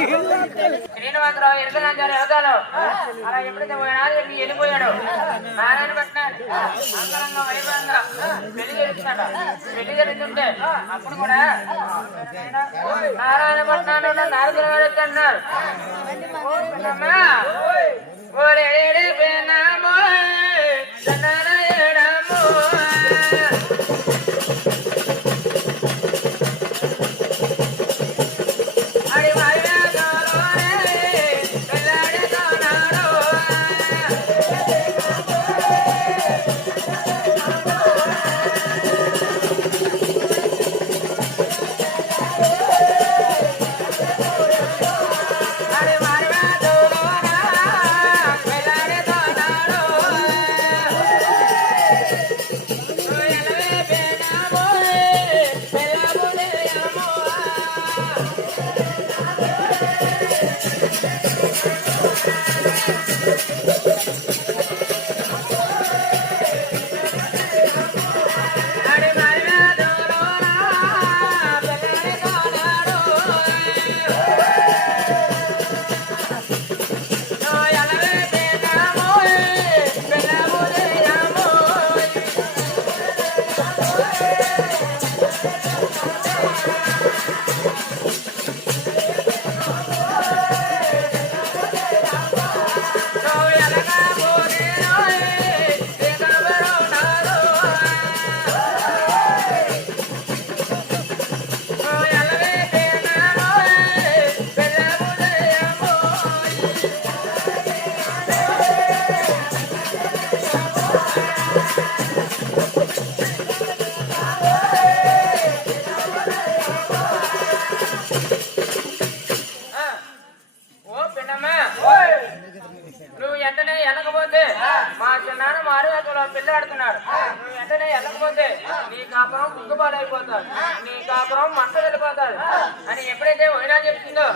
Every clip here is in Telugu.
శ్రీనివాసరావు ఎరగనంటారు యువతలో అలా ఎప్పుడైతే పోయినాడు వెళ్ళిపోయాడు. నారాయణ పట్నాడు అంగరంగ వైభవంగా పెళ్లి జరుగుతున్నాడు. పెళ్లి జరుగుతుంటే అప్పుడు కూడా నారాయణ పట్నాడు నారదుల వాడు అన్నారు, పిల్లాడుతున్నాడు. నువ్వు వెంటనే వెళ్ళకపోతే నీ కాపురం కుంగుపాలైపోతాడు, నీ కాపురం మంట వెళ్ళిపోతాడు అని ఎప్పుడైతే పోయినా చెప్తుందో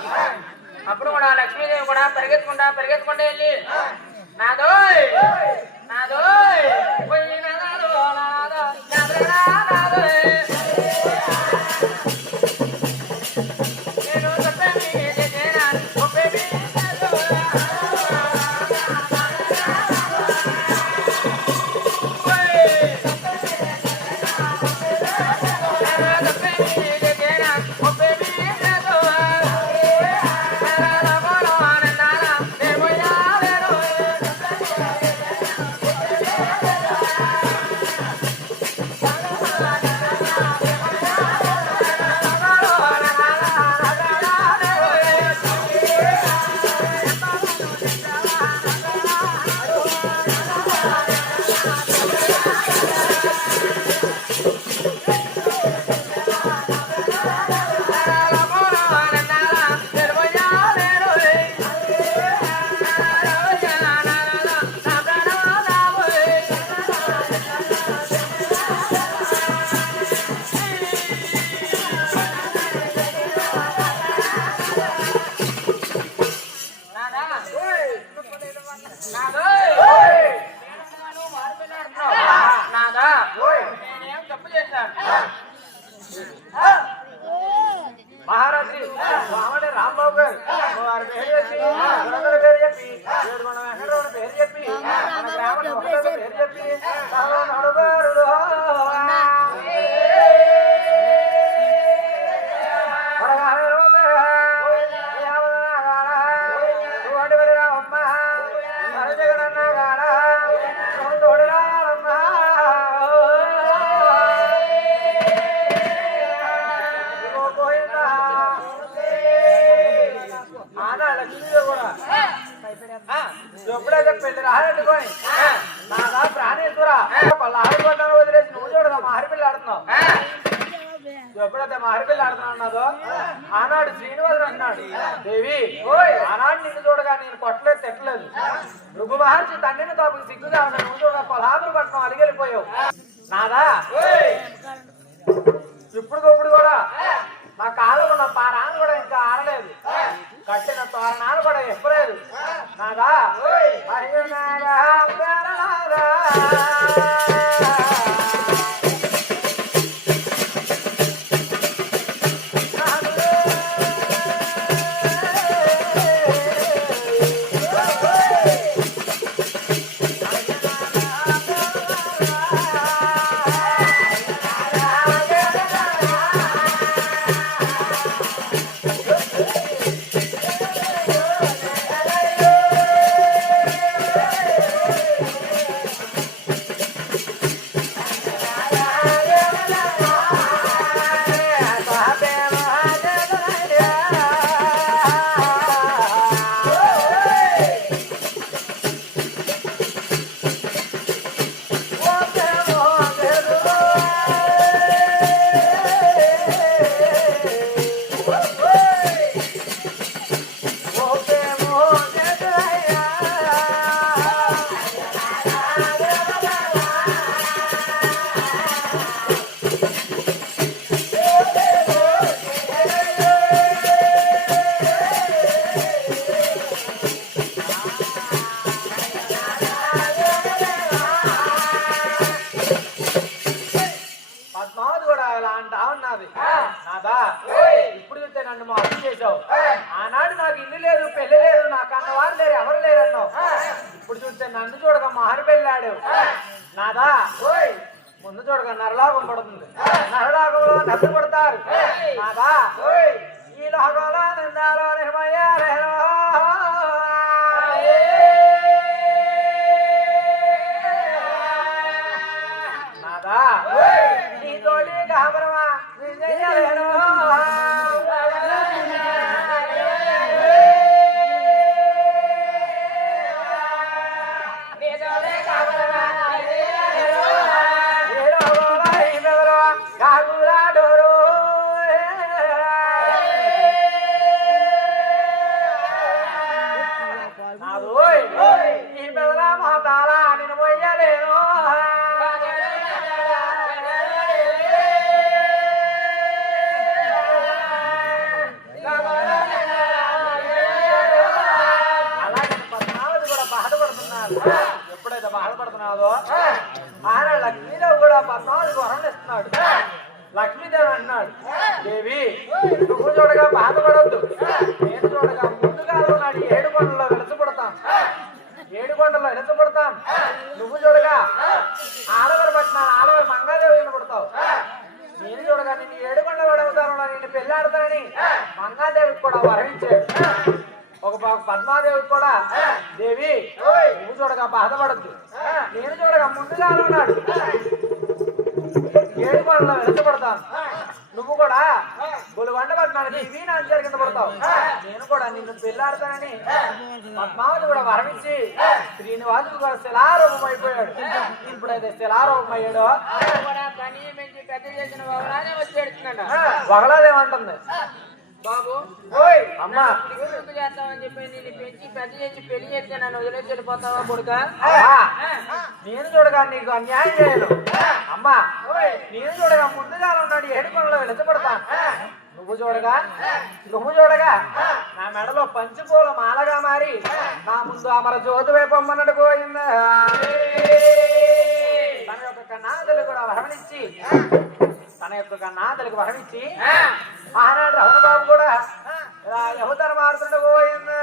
అప్పుడు కూడా లక్ష్మీదేవి కూడా పరిగెత్తుకుంటా వెళ్ళి నాదోయ్ నాదోయ్ మహారాత్రి స్వామి రాంబాబు గారు వారి పేరు చెప్పి పేరు చెప్పి మన వెంకటరమణ పేరు చెప్పి మన గ్రామ పేరు చెప్పి నడుగారు ఎప్పుడైతే పెళ్లి రాహెట్టుకొని నాదా ప్రాణేశ్వర వాళ్ళ ఆడిపోతాను వదిలేసి నువ్వు చూడదా మా హరిపిల్లి ఆడుతున్నావు. ఎప్పుడైతే మా హరిపిల్లి ఆడుతున్నావు అన్నదో ఆనాడు శ్రీనివాసుడు అన్నాడు, దేవి ఆనాడు నిన్ను చూడగా నేను కొట్టలేదు తిట్టలేదు, భృగు మహర్షి తండ్రిని తాపు సిగ్గుగా నువ్వు చూడ పలాపులు పట్టణం అలిగెళ్ళిపోయావు నాదా. ఇప్పుడుకప్పుడు కూడా నా కాళ్ళకు నా పారాన్ని కూడా ఇంకా ఆరలేదు, కట్టిన తోరణాలు కూడా ఎప్పలేదు నాదా. పాడావు నాదా ముందు చూడగా నరలోకం పడుతుంది నరలోకంలో నవ్వి పడతారు నాదా ఈ లోకంలో నిందాలో నిర్మయ్యారేనో నాదా నీతోటి కాబరమా విజయలేనో ఎప్పుడైతే బాధపడుతున్నాదో ఆయన లక్ష్మీదేవి కూడా 14 వరం ఇస్తున్నాడు లక్ష్మీదేవి అంటున్నాడు దేవి నువ్వు చూడగా బాధపడొద్దు నేను చూడగా ముందుగా ఉన్నాడు 7 కొండల్లో వెలసపడతాను 7 కొండల్లో వెలసపడతాను నువ్వు చూడగా ఆడవారు పట్టినాను ఆడవారు మంగాదేవి వినపడతావు నేను చూడగా నిన్ను 7 కొండలు పడవుతాను నిన్ను పెళ్లి ఆడతానని మంగాదేవికి కూడా వరం ఇచ్చాడు ఒక పద్మాదేవికి కూడా దేవి నువ్వు చూడగా బాధపడద్దు నేను చూడగా ముందుగా ఉన్నాడు 7 కొండల్లో వెలసపడతాను నువ్వు కూడా గొలుగొండ పద్మానికి వీణ అంచెల కింద పడతావు నేను కూడా నిన్ను పెళ్ళాడతానని పద్మావతి కూడా వరమించి శ్రీనివాసుడు కూడా శిలారూపం అయిపోయాడు ఇప్పుడైతే శిలారూపం అయ్యాడు వగలాదేమంటుంది బాబు అమ్మా చేస్తామని చెప్పి నేను పెంచి పెద్ద చేసి పెళ్లి చేస్తే నన్ను వదిలేసి వెళ్ళిపోతావా కొడుక నేను చూడగా నీకు అన్యాయం చేయను అమ్మా నేను చూడగా ముందుగా ఉన్నాడు 7 కొండలో వెలసపడతాను నువ్వు చూడగా నా మెడలో పంచిపూల మాలగా మారి నా ముందు అమర జ్యోతి వైపమ్మన్నట్టు పోయిందా తన యొక్క కన్నాదలు కూడా వరమిచ్చి ఆనాడు రమణ బాబు కూడా యహోదర మారుతుండ పోయిందా